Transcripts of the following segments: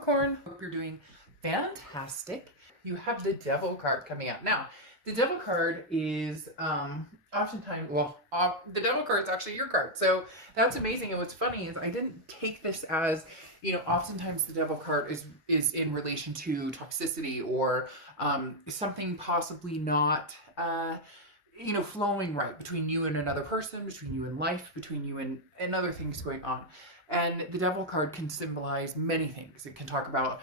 Capricorn. Hope you're doing fantastic. You have the Devil card coming out. Now, the Devil card is oftentimes, the Devil card is actually your card. So that's amazing. And what's funny is I didn't take this as, oftentimes the Devil card is in relation to toxicity or something possibly not, flowing right between you and another person, between you and life, between you and other things going on. And the Devil card can symbolize many things. It can talk about,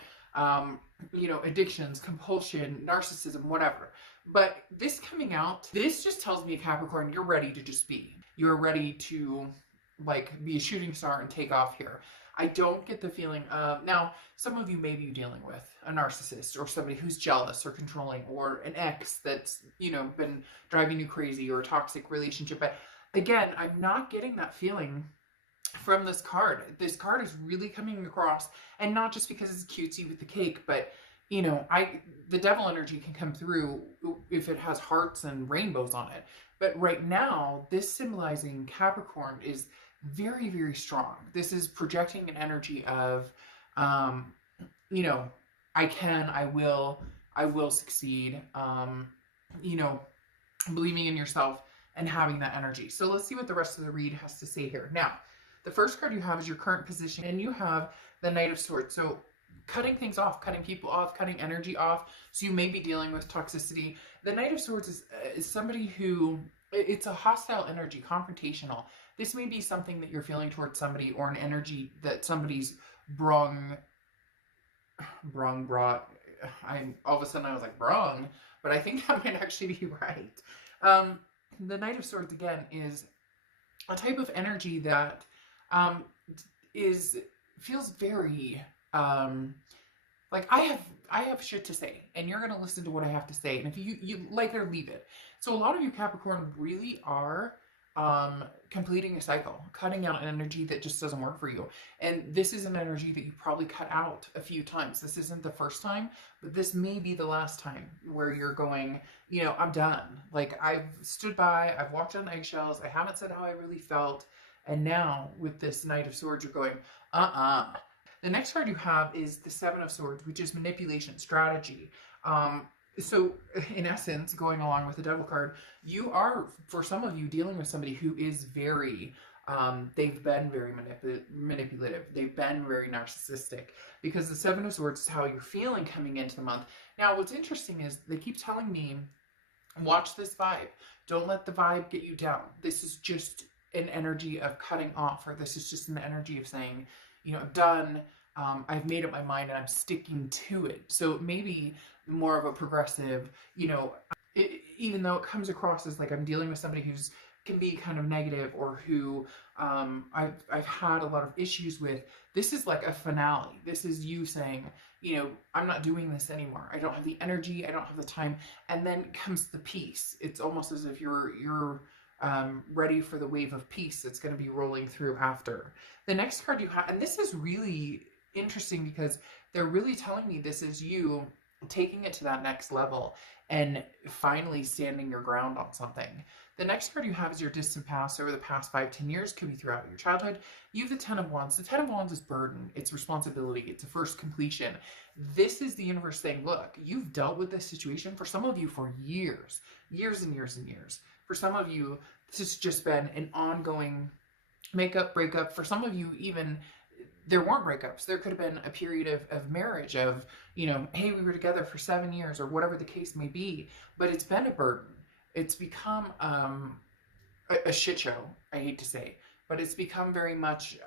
addictions, compulsion, narcissism, whatever. But this coming out, this just tells me, Capricorn, you're ready to just be. You're ready to, be a shooting star and take off here. I don't get the feeling of, now, some of you may be dealing with a narcissist or somebody who's jealous or controlling or an ex that's, been driving you crazy or a toxic relationship. But again, I'm not getting that feeling from this card. This card is really coming across, and not just because it's cutesy with the cake, but the devil energy can come through if it has hearts and rainbows on it. But right now, this symbolizing Capricorn is very, very strong. This is projecting an energy of, I can, I will succeed, believing in yourself and having that energy. So let's see what the rest of the read has to say here. Now, the first card you have is your current position, and you have the Knight of Swords. So cutting things off, cutting people off, cutting energy off. So you may be dealing with toxicity. The Knight of Swords is somebody who, it's a hostile energy, confrontational. This may be something that you're feeling towards somebody, or an energy that somebody's brought. All of a sudden I was like, brung, but I think that might actually be right. The Knight of Swords, again, is a type of energy that feels very, I have shit to say, and you're going to listen to what I have to say. And if you like it or leave it. So a lot of you Capricorn really are completing a cycle, cutting out an energy that just doesn't work for you. And this is an energy that you probably cut out a few times. This isn't the first time, but this may be the last time where you're going, I'm done. I've stood by, I've walked on eggshells, I haven't said how I really felt. And now with this Knight of Swords, you're going, The next card you have is the Seven of Swords, which is manipulation, strategy. So in essence, going along with the Devil card, you are, for some of you, dealing with somebody who is very, they've been very manipulative. They've been very narcissistic, because the Seven of Swords is how you're feeling coming into the month. Now, what's interesting is they keep telling me, watch this vibe. Don't let the vibe get you down. This is just an energy of cutting off, or this is just an energy of saying, I'm done. I've made up my mind and I'm sticking to it. So maybe more of a progressive, even though it comes across as like I'm dealing with somebody who's can be kind of negative, or who I've had a lot of issues with. This is like a finale. This is you saying, I'm not doing this anymore. I don't have the energy. I don't have the time. And then comes the peace. It's almost as if you're ready for the wave of peace that's going to be rolling through after. The next card you have, and this is really interesting because they're really telling me this is you taking it to that next level and finally standing your ground on something. The next card you have is your distant past. Over the past 5-10 years, could be throughout your childhood. You have the Ten of Wands. The Ten of Wands is burden. It's responsibility. It's a first completion. This is the universe saying, look, you've dealt with this situation, for some of you, for years and years and years. For some of you, this has just been an ongoing makeup, breakup. For some of you, even, there weren't breakups. There could have been a period of marriage of, hey, we were together for 7 years, or whatever the case may be, but it's been a burden. It's become a shit show, I hate to say, but it's become very much,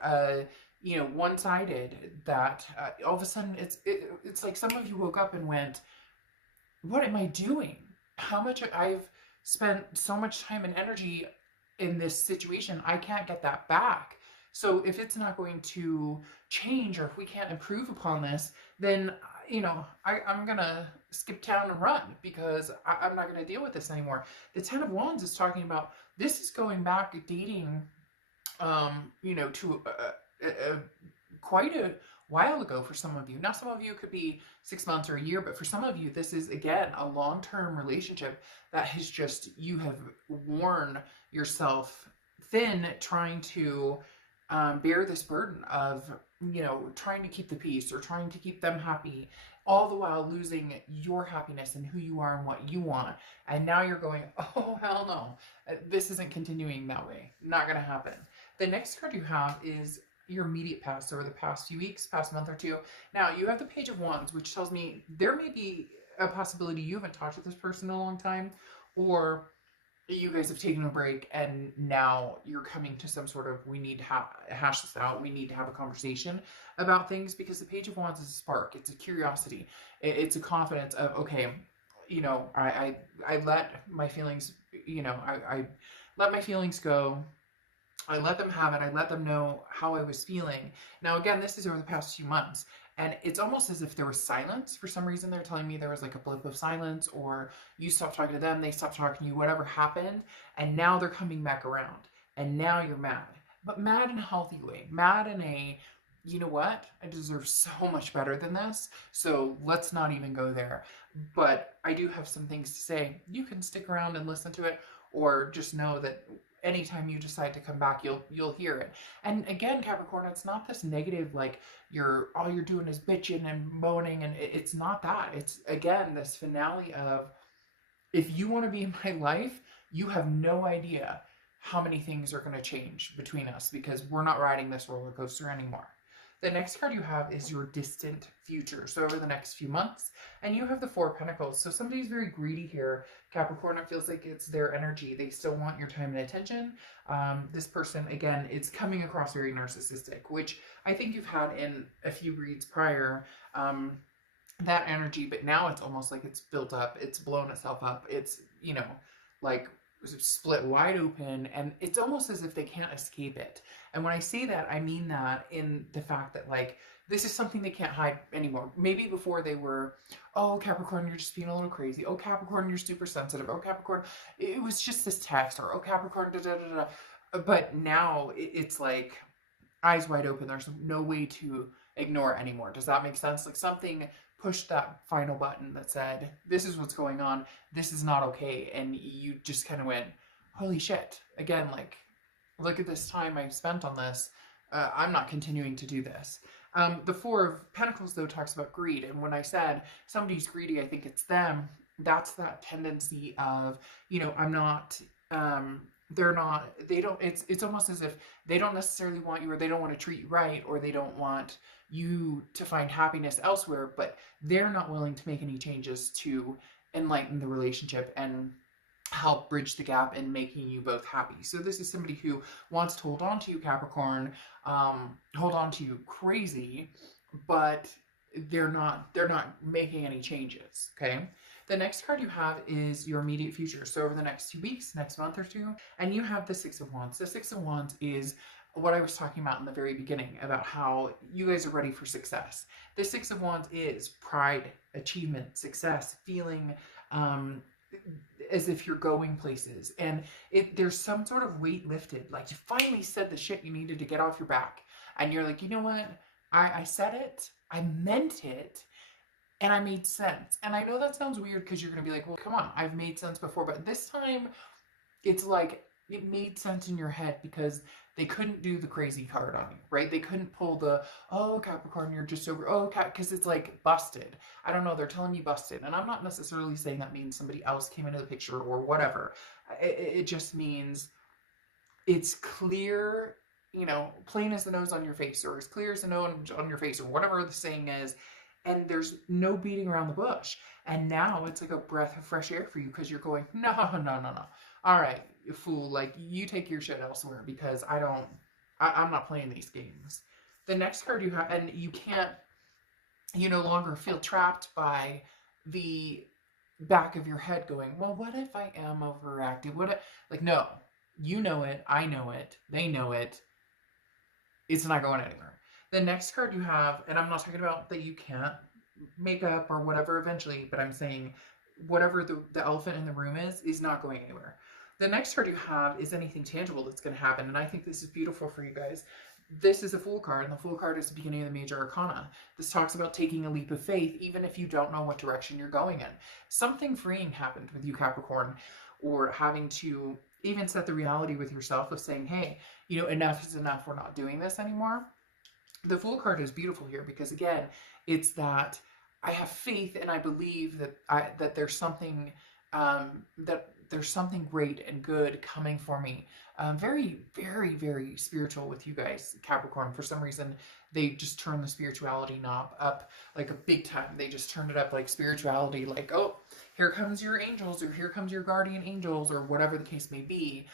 one-sided, that all of a sudden it's like some of you woke up and went, what am I doing? How much I've spent so much time and energy in this situation, I can't get that back. So if it's not going to change, or if we can't improve upon this, then, I'm going to skip town and run, because I'm not going to deal with this anymore. The Ten of Wands is talking about, this is going back dating, to quite a while ago for some of you. Now, some of you could be 6 months or a year, but for some of you, this is, again, a long-term relationship that has just, you have worn yourself thin trying to bear this burden of, you know, trying to keep the peace or trying to keep them happy, all the while losing your happiness and who you are and what you want. And now you're going, oh, hell no. This isn't continuing that way. Not going to happen. The next card you have is your immediate past, over the past few weeks, past month or two. Now, you have the Page of Wands, which tells me there may be a possibility you haven't talked to this person in a long time, or you guys have taken a break and now you're coming to some sort of, we need to hash this out. We need to have a conversation about things, because the Page of Wands is a spark. It's a curiosity. It's a confidence of, okay, you know, I let my feelings, you know, I let my feelings go. I let them have it. I let them know how I was feeling. Now, again, this is over the past few months. And it's almost as if there was silence. For some reason, they're telling me there was like a blip of silence, or you stopped talking to them, they stopped talking to you, whatever happened. And now they're coming back around. And now you're mad. But mad in a healthy way. Mad in a, you know what? I deserve so much better than this. So let's not even go there. But I do have some things to say. You can stick around and listen to it, or just know that anytime you decide to come back, you'll hear it. And again, Capricorn, it's not this negative, like all you're doing is bitching and moaning, and it's not that. It's, again, this finale of, if you want to be in my life, you have no idea how many things are going to change between us, because we're not riding this roller coaster anymore. The next card you have is your distant future. So over the next few months, and you have the Four of Pentacles. So somebody's very greedy here, Capricorn. It feels like it's their energy. They still want your time and attention. This person, again, it's coming across very narcissistic, which I think you've had in a few reads prior, that energy, but now it's almost like it's built up. It's blown itself up. It's, you know, like split wide open, and it's almost as if they can't escape it. And when I say that, I mean that in the fact that, like, this is something they can't hide anymore. Maybe before they were, oh, Capricorn, you're just being a little crazy. Oh, Capricorn, you're super sensitive. Oh, Capricorn, it was just this text. Or, oh, Capricorn, da da da da. But now it's like eyes wide open. There's no way to ignore it anymore. Does that make sense? Like, something pushed that final button that said, this is what's going on. This is not okay. And you just kind of went, holy shit. Again, like, look at this time I spent on this. I'm not continuing to do this. The Four of Pentacles, though, talks about greed. And when I said somebody's greedy, I think it's them. That's that tendency of, you know, I'm not, they're not, they don't, it's almost as if they don't necessarily want you, or they don't want to treat you right, or they don't want you to find happiness elsewhere, but they're not willing to make any changes to enlighten the relationship and help bridge the gap in making you both happy. So this is somebody who wants to hold on to you, Capricorn, hold on to you crazy, but they're not making any changes. Okay. The next card you have is your immediate future. So over the next 2 weeks, next month or two, and you have the Six of Wands. The Six of Wands is what I was talking about in the very beginning, about how you guys are ready for success. The Six of Wands is pride, achievement, success, feeling as if you're going places, and there's some sort of weight lifted. Like, you finally said the shit you needed to get off your back, and you're like, you know what? I said it, I meant it, and I made sense. And I know that sounds weird, because you're gonna be like, well, come on, I've made sense before, but this time it's like it made sense in your head, because they couldn't do the crazy card on you, right? They couldn't pull the, oh, Capricorn, you're just over, oh, because it's like busted. I don't know, they're telling me busted. And I'm not necessarily saying that means somebody else came into the picture or whatever. It just means it's clear, you know, plain as the nose on your face, or as clear as the nose on your face, or whatever the saying is. And there's no beating around the bush. And now it's like a breath of fresh air for you, because you're going, no. All right, you fool, like, you take your shit elsewhere, because I'm not playing these games. The next card you have, and you no longer feel trapped by the back of your head going, well, what if I am overactive? Like, no, you know it, I know it, they know it. It's not going anywhere. The next card you have, and I'm not talking about that you can't make up or whatever eventually, but I'm saying whatever the elephant in the room is not going anywhere. The next card you have is anything tangible that's going to happen, and I think this is beautiful for you guys. This is a Fool card, and the Fool card is the beginning of the major arcana. This talks about taking a leap of faith, even if you don't know what direction you're going in. Something freeing happened with you, Capricorn, or having to even set the reality with yourself of saying, hey, you know, enough is enough. We're not doing this anymore. The Fool card is beautiful here because, again, it's that I have faith and I believe that there's something great and good coming for me. Very, very, very spiritual with you guys, Capricorn. For some reason, they just turn the spirituality knob up like a big time. They just turn it up like spirituality, like, oh, here comes your angels, or here comes your guardian angels, or whatever the case may be.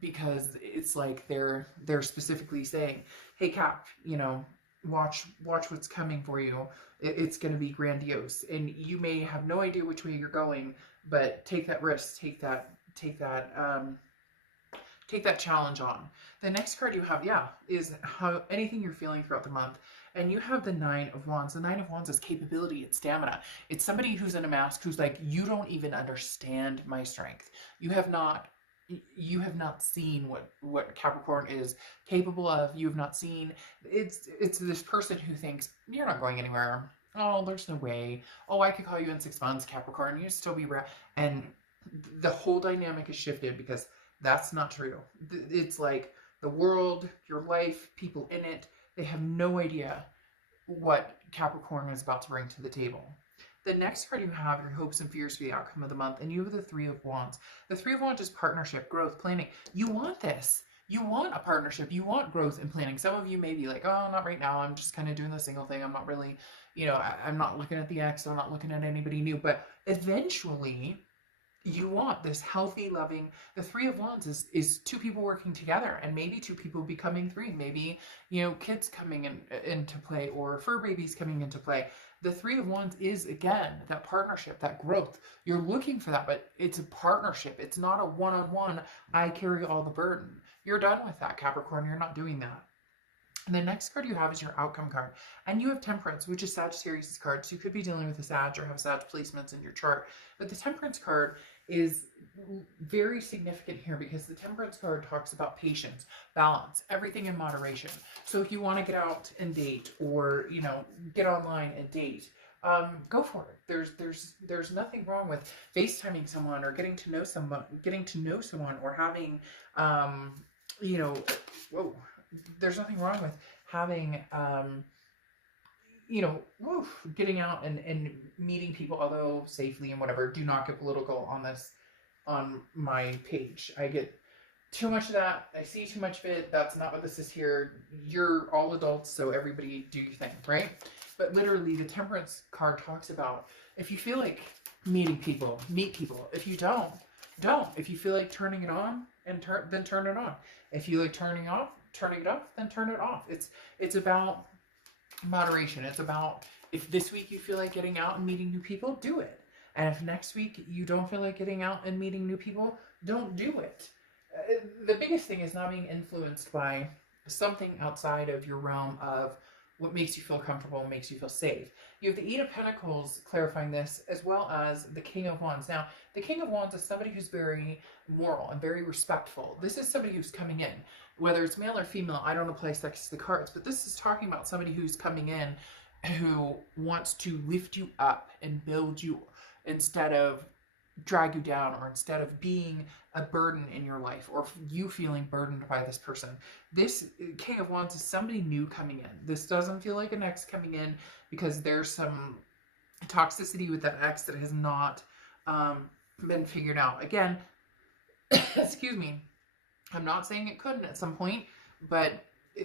Because it's like they're specifically saying, hey, Cap, you know, watch what's coming for you. It's going to be grandiose, and you may have no idea which way you're going, but take that risk, take that challenge on. The next card you have, yeah, is how anything you're feeling throughout the month. And you have the Nine of Wands. The Nine of Wands is capability, it's stamina. It's somebody who's in a mask who's like, you don't even understand my strength. You have not seen what Capricorn is capable of. You have not seen. It's this person who thinks you're not going anywhere. Oh, there's no way. Oh, I could call you in 6 months, Capricorn. You'd still be and the whole dynamic is shifted because that's not true. It's like the world, your life, people in it, they have no idea what Capricorn is about to bring to the table. The next card you have, your hopes and fears for the outcome of the month, and you have the Three of Wands. The Three of Wands is partnership, growth, planning. You want this. You want a partnership. You want growth and planning. Some of you may be like, oh, not right now. I'm just kind of doing the single thing. I'm not really, you know, I'm not looking at the ex. I'm not looking at anybody new. But eventually, you want this healthy, loving. The Three of Wands is two people working together, and maybe two people becoming three. Maybe, you know, kids coming into play, or fur babies coming into play. The Three of Wands is, again, that partnership, that growth. You're looking for that, but it's a partnership. It's not a one-on-one, I carry all the burden. You're done with that, Capricorn. You're not doing that. And the next card you have is your outcome card. And you have Temperance, which is Sagittarius' card. So you could be dealing with a Sag or have Sag placements in your chart. But the Temperance card is very significant here because the Temperance card talks about patience, balance, everything in moderation. So if you want to get out and date, or, you know, get online and date, go for it. There's nothing wrong with FaceTiming someone, or getting to know someone, or having, you know, whoa. There's nothing wrong with having, you know, getting out and meeting people, although safely and whatever. Do not get political on this, on my page. I get too much of that. I see too much of it. That's not what this is here. You're all adults, so everybody do your thing, right? But literally, the Temperance card talks about, if you feel like meeting people, meet people. If you don't. If you feel like turning it on, then turn it on. If you like turning it off, then turn it off. It's about moderation. It's about, if this week you feel like getting out and meeting new people, do it. And if next week you don't feel like getting out and meeting new people, don't do it. The biggest thing is not being influenced by something outside of your realm of what makes you feel comfortable, makes you feel safe. You have the Eight of Pentacles clarifying this, as well as the King of Wands. Now, the King of Wands is somebody who's very moral and very respectful. This is somebody who's coming in, whether it's male or female. I don't apply sex to the cards, but this is talking about somebody who's coming in who wants to lift you up and build you instead of drag you down, or instead of being a burden in your life, or you feeling burdened by this person. This King of Wands is somebody new coming in. This doesn't feel like an ex coming in, because there's some toxicity with that ex that has not been figured out. Again, excuse me, I'm not saying it couldn't at some point, but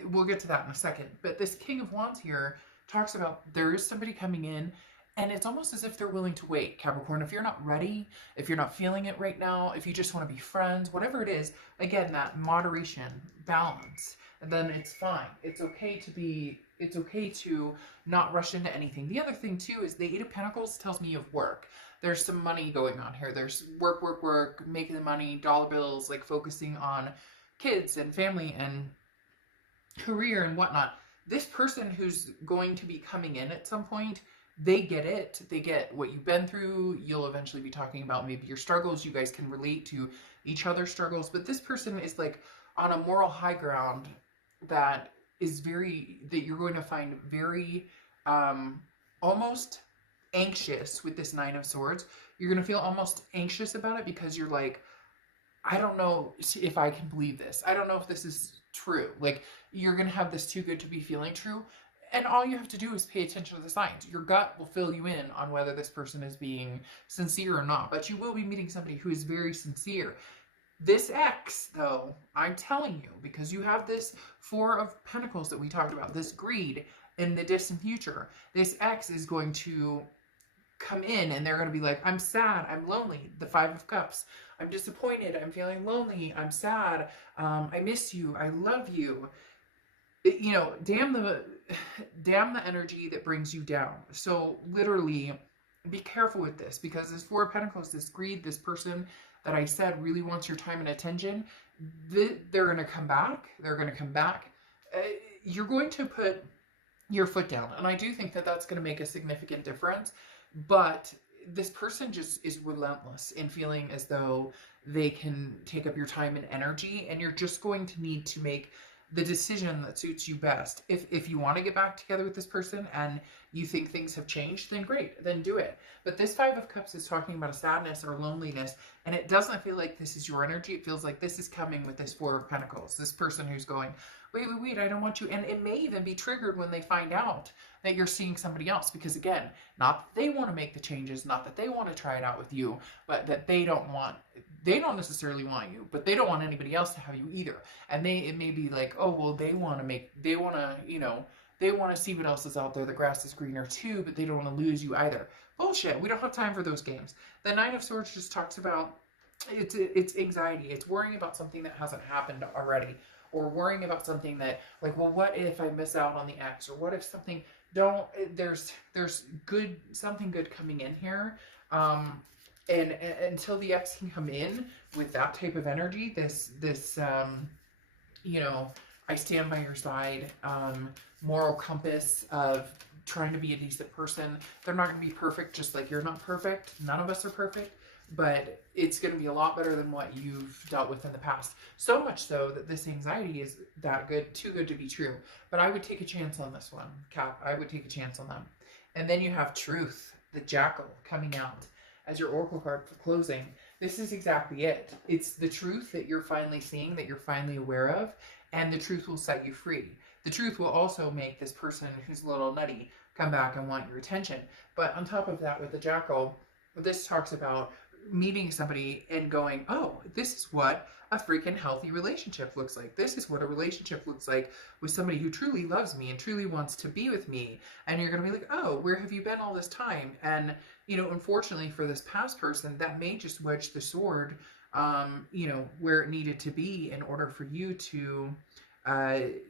we'll get to that in a second. But this King of Wands here talks about there is somebody coming in, and it's almost as if they're willing to wait, Capricorn. If you're not ready, if you're not feeling it right now, if you just want to be friends, whatever it is, again, that moderation, balance, and then it's fine. It's okay to not rush into anything. The other thing too is the Eight of Pentacles tells me of work. There's some money going on here. There's work, making the money, dollar bills, like focusing on kids and family and career and whatnot. This person who's going to be coming in at some point, they get it. They get what you've been through. You'll eventually be talking about maybe your struggles. You guys can relate to each other's struggles. But this person is like on a moral high ground that you're going to find very almost anxious with this Nine of Swords. You're going to feel almost anxious about it, because you're like, I don't know if I can believe this. I don't know if this is true. Like, you're going to have this too good to be feeling true. And all you have to do is pay attention to the signs. Your gut will fill you in on whether this person is being sincere or not. But you will be meeting somebody who is very sincere. This X, though, I'm telling you, because you have this Four of Pentacles that we talked about, this greed in the distant future, this X is going to come in and they're going to be like, I'm sad, I'm lonely. The Five of Cups, I'm disappointed, I'm feeling lonely, I'm sad, I miss you, I love you. You know, damn the energy that brings you down. So literally be careful with this, because this Four of Pentacles, this greed, this person that I said really wants your time and attention, they're going to come back. They're going to come back. You're going to put your foot down. And I do think that that's going to make a significant difference. But this person just is relentless in feeling as though they can take up your time and energy. And you're just going to need to make the decision that suits you best. If you want to get back together with this person and you think things have changed, then great, then do it. But this Five of Cups is talking about a sadness or loneliness, and it doesn't feel like this is your energy. It feels like this is coming with this Four of Pentacles. This person who's going, wait, I don't want you. And it may even be triggered when they find out that you're seeing somebody else, because again, not that they want to make the changes, not that they want to try it out with you, but that they don't necessarily want you, but they don't want anybody else to have you either. And it may be like, oh, well, they want to see what else is out there. The grass is greener too, but they don't want to lose you either. Bullshit. We don't have time for those games. The Nine of Swords just talks about it's anxiety. It's worrying about something that hasn't happened already, or worrying about something that, like, well, what if I miss out on the X, or what if something there's something good coming in here. And until the X can come in with that type of energy, this you know, I stand by your side, moral compass of trying to be a decent person. They're not going to be perfect, just like you're not perfect. None of us are perfect, but it's going to be a lot better than what you've dealt with in the past. So much so that this anxiety is that good, too good to be true. But I would take a chance on this one, Cap. I would take a chance on them. And then you have Truth, the Jackal, coming out as your oracle card for closing. This is exactly it. It's the truth that you're finally seeing, that you're finally aware of, and the truth will set you free. The truth will also make this person who's a little nutty come back and want your attention. But on top of that, with the Jackal, this talks about meeting somebody and going, oh, this is what a freaking healthy relationship looks like. This is what a relationship looks like with somebody who truly loves me and truly wants to be with me. And you're going to be like, oh, where have you been all this time? And, you know, unfortunately for this past person, that may just wedge the sword, you know, where it needed to be in order for you to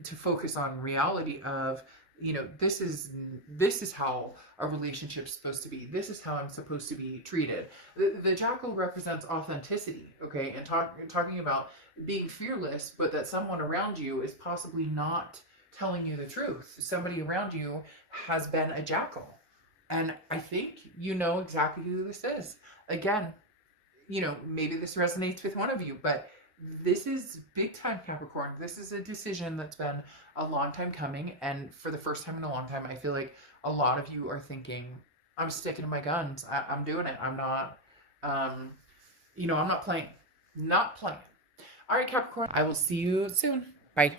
focus on reality of, you know, this is how a relationship's supposed to be. This is how I'm supposed to be treated. The Jackal represents authenticity, okay? And talking about being fearless, but that someone around you is possibly not telling you the truth. Somebody around you has been a jackal. And I think you know exactly who this is. Again, you know, maybe this resonates with one of you, but this is big time, Capricorn. This is a decision that's been a long time coming, and for the first time in a long time, I feel like a lot of you are thinking, I'm sticking to my guns. I'm doing it. I'm not, you know, I'm not playing. Not playing. All right, Capricorn. I will see you soon. Bye.